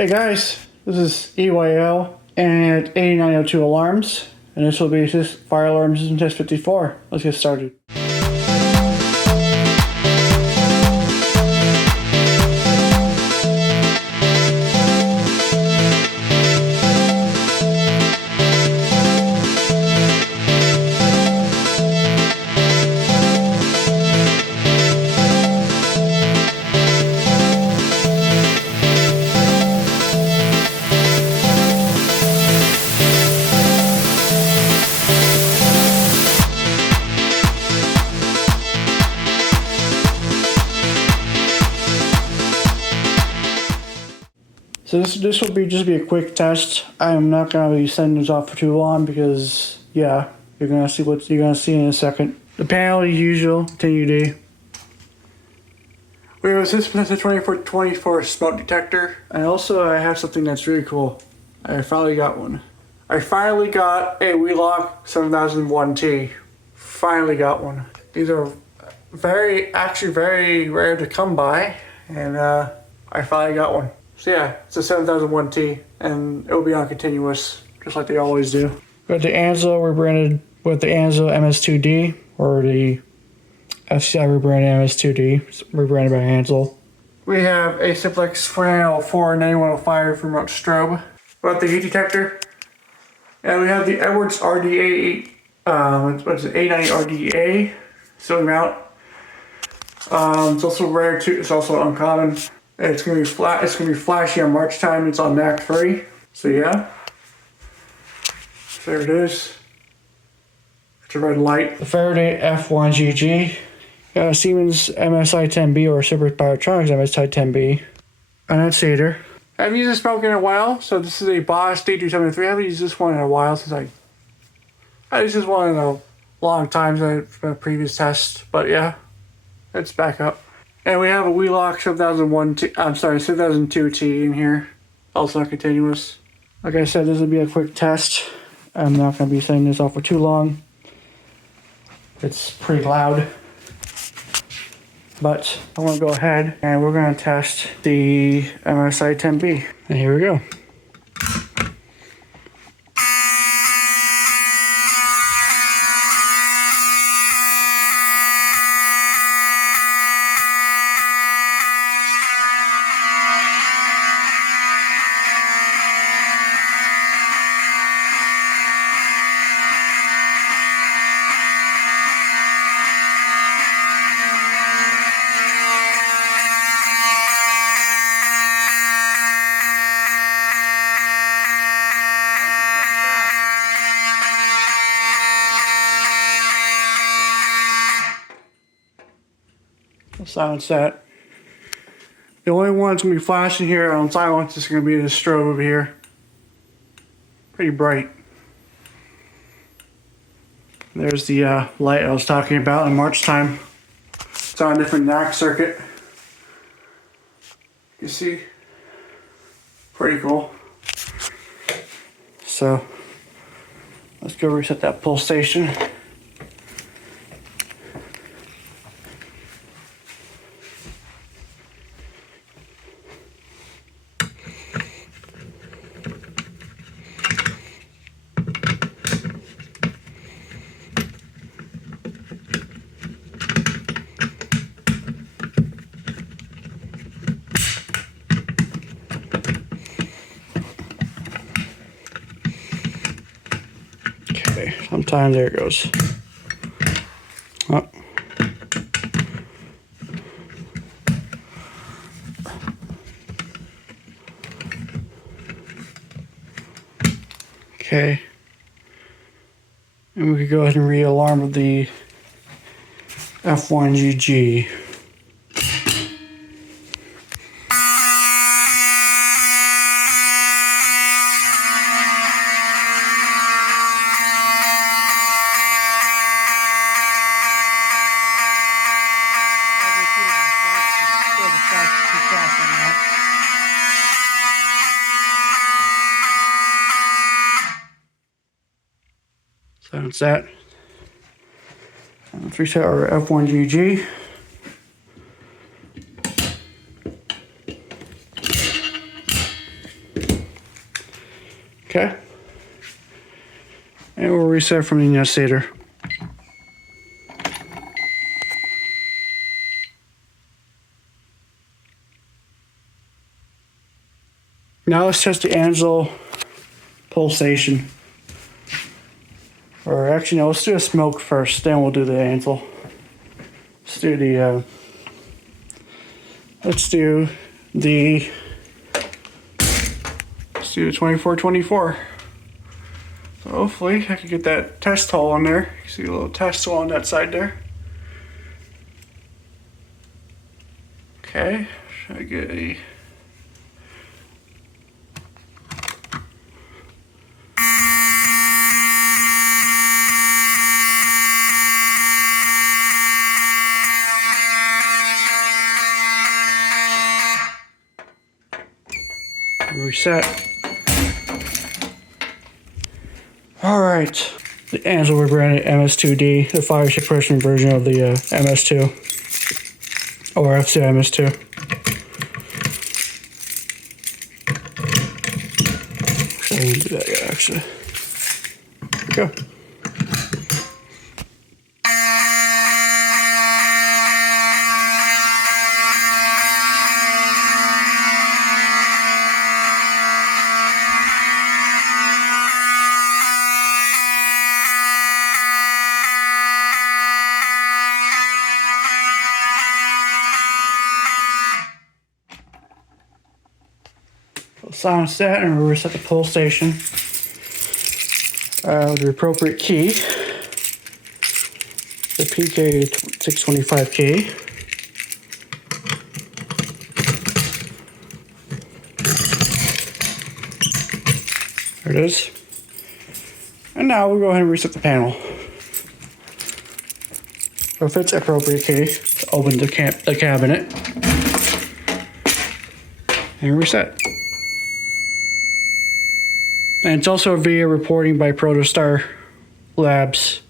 Hey guys, this is EYL and 8902 Alarms, and this will be fire alarm system test 54. Let's get started. So this will just be a quick test. I'm not gonna be sending this off for too long because you're gonna see what you're gonna see in a second. The panel, as usual, 10UD. We have a system test 24 smoke detector, and also I have something that's really cool. I finally got one. I finally got a Wheelock 7001T. Finally got one. These are actually very rare to come by, and I finally got one. So yeah, it's a 7001T, and it will be on continuous, just like they always do. Got the Ansel rebranded with the Ansel MS2D, or the FCI rebranded MS2D, rebranded by Ansel. We have a Simplex 4904 and 9105 remote strobe. We got the heat detector, and we have the Edwards RDA, what's it, 890 RDA ceiling mount. It's also rare too. It's also uncommon. It's gonna be flat. It's gonna be flashy on March time. It's on MAC 3. So yeah, there it is. It's a red light. The Faraday F1GG. Got a Siemens MSI-10B or Super Biotronics MSI-10B. And that's heater. I haven't used this smoke in a while. So this is a Boss D273. I haven't used this one in a while since I used this one in a long time from a previous test. But yeah, it's back up. And we have a Wheelock 7002T in here, also not continuous. Like I said, this will be a quick test. I'm not going to be sending this off for too long. It's pretty loud. But I want to go ahead and we're going to test the MSI-10B. And here we go. Silence that. The only one that's going to be flashing here on silence is going to be the strobe over here. Pretty bright. There's the light I was talking about in March time. It's on a different NAC circuit. You see? Pretty cool. So, let's go reset that pull station. Okay, sometime there it goes. Oh. Okay. And we could go ahead and re-alarm with the F1GG. Silence that. Let's reset our F1GG. Okay. And we'll reset from the annunciator. Now let's test the Ansel pulsation. Or actually, no, let's do a smoke first, then we'll do the Ansel. Let's do the 2424. So hopefully I can get that test hole on there. You see a little test hole on that side there. Okay, should I get a... reset. Alright, the Ansel rebranded MS2D, the fire suppression version of the MS2. Or FC MS2. I didn't do that yet, actually. There we go. Silence that and we'll reset the pulsation with the appropriate key. The PK 625 key. There it is. And now we'll go ahead and reset the panel. So if it's appropriate key, open the cabinet and reset. And it's also via reporting by Protostar Labs.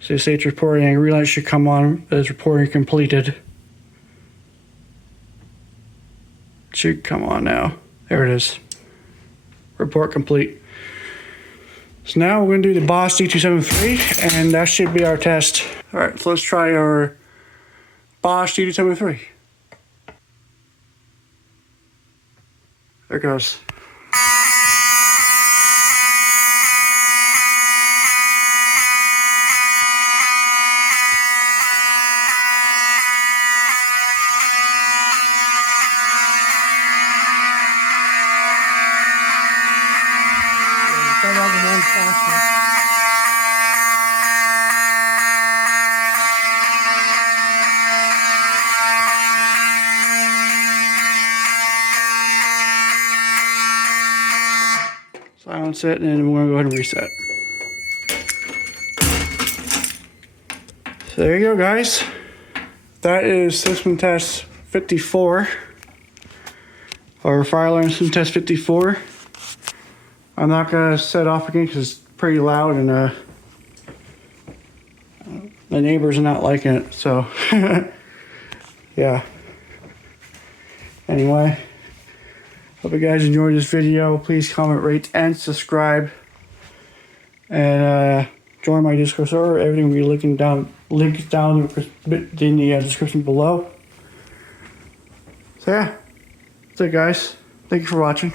So you say it's reporting, and green light should come on as reporting completed. It should come on now. There it is. Report complete. So now we're going to do the Boss D273, and that should be our test. Alright, so let's try our Bosch D273. There it goes. Silence it, and we're going to go ahead and reset. So there you go, guys. That is system test 54. Or fire alarm system test 54. I'm not going to set off again because it's pretty loud and the neighbors are not liking it. So, yeah. Anyway. Hope you guys enjoyed this video. Please comment, rate, and subscribe. And join my Discord server. Everything will be links down in the description below. So yeah, that's it, guys. Thank you for watching.